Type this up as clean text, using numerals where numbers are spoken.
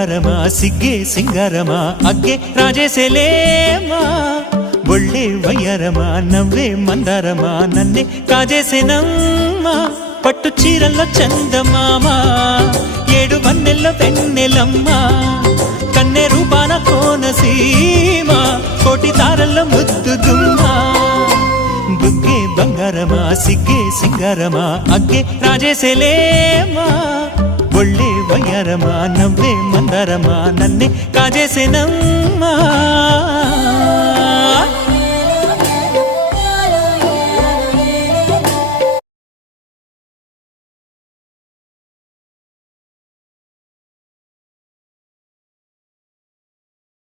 బంగారమా సిగ్గే సింగారమా అగ్గే రాజేసేలేమా ఒళ్ళే వయ్యారమా నవ్వే మందారమా నన్నే కాజేసేనమ్మా పట్టు చీరల్లో చందమామా ఏడు వన్నెల్లో వెన్నెలమ్మా కన్నె రూపాన కోనసీమ కోటి తారల్లో ముద్దుదుమ్మా బుగ్గే బంగారమా సిగ్గే సింగారమా అగ్గే రాజేసేలేమా ఒళ్ళే వయ్యారమా నవ్వే మందారమా నన్నే కాజేసేనమ్మా